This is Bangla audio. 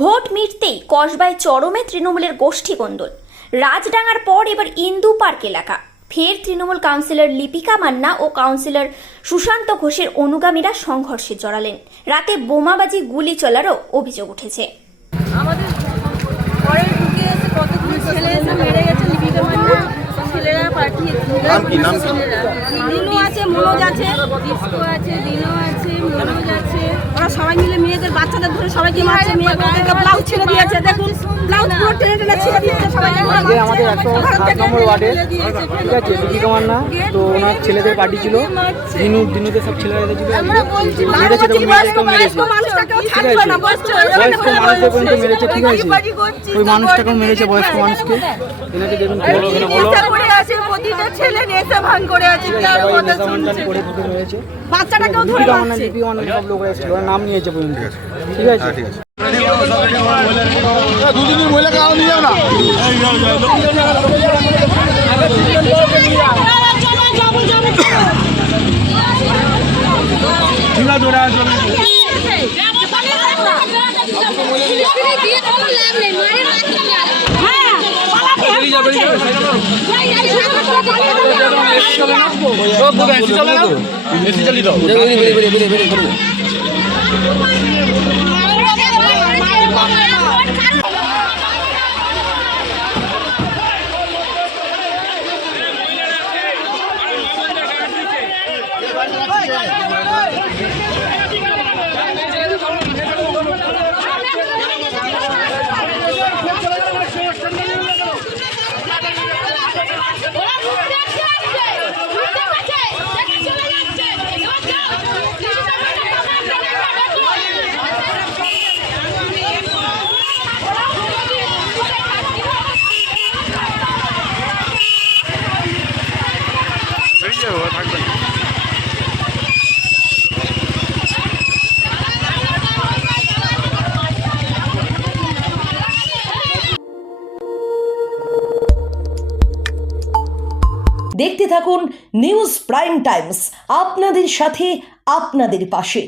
ভোট মিটতেই কসবায় চরমে তৃণমূলের গোষ্ঠী কোন্দল। রাজডাঙ্গার পর এবার ইন্দু পার্ক এলাকা। ফের তৃণমূল কাউন্সিলর লিপিকা মান্না ও কাউন্সিলর সুশান্ত ঘোষের অনুগামীরা সংঘর্ষে জড়ালেন। রাতে বোমাবাজি, গুলি চলারও অভিযোগ উঠেছে। আমাদের ঘরে ঢুকে এসে কতগুলো ছেলে এসে মেরে গেছে। লিপিকা মান্না ছেলেরা পাঠিয়েছে। দিনু আছে, মনোজ আছে, ডিস্কো আছে, দিনু আছে, মনোজ আছে। ওরা সবাই মিলে মেয়েদের বাচ্চাদের ধরে সবাইকে মারছে। মেয়েদেরকে ব্লাউজ ছেড়ে দিয়েছে। দেখুন ব্লাউজ পুরো টেনে টেনে ছেড়ে দিয়েছে সবাইকে। আমাদের 107 নম্বর ওয়ার্ডে ঠিক আছে লিপিকা মান্না তো ওনার ছেলেদের পার্টি ছিল। দিনুতে সব ছেলেরা ছিল, মেরেছে তখন মেয়েদেরকেও মেরেছে। ঠিক আছে, বয়স্ক মানুষদের পর্যন্ত মেরেছে। ঠিক আছে, ওই মানুষটাকেও মেরেছে, বয়স্ক মানুষকে। এনাকে দেখুন ছেলে নেশা ভাঙ করে আছে, মেরেছে। বাচ্চাটাকেও ধরে মারছে। লিপিকা মান্না সব লোক এসেছিল, ওরা নাম নিয়েছে পর্যন্ত। ঠিক আছে, ঠিক আছে। দুদিনের মহিলাকে আরো নিয়ে যাও না। দেখতে থাকুন নিউজ প্রাইম টাইমস, আপনাদের সাথে আপনাদের পাশে।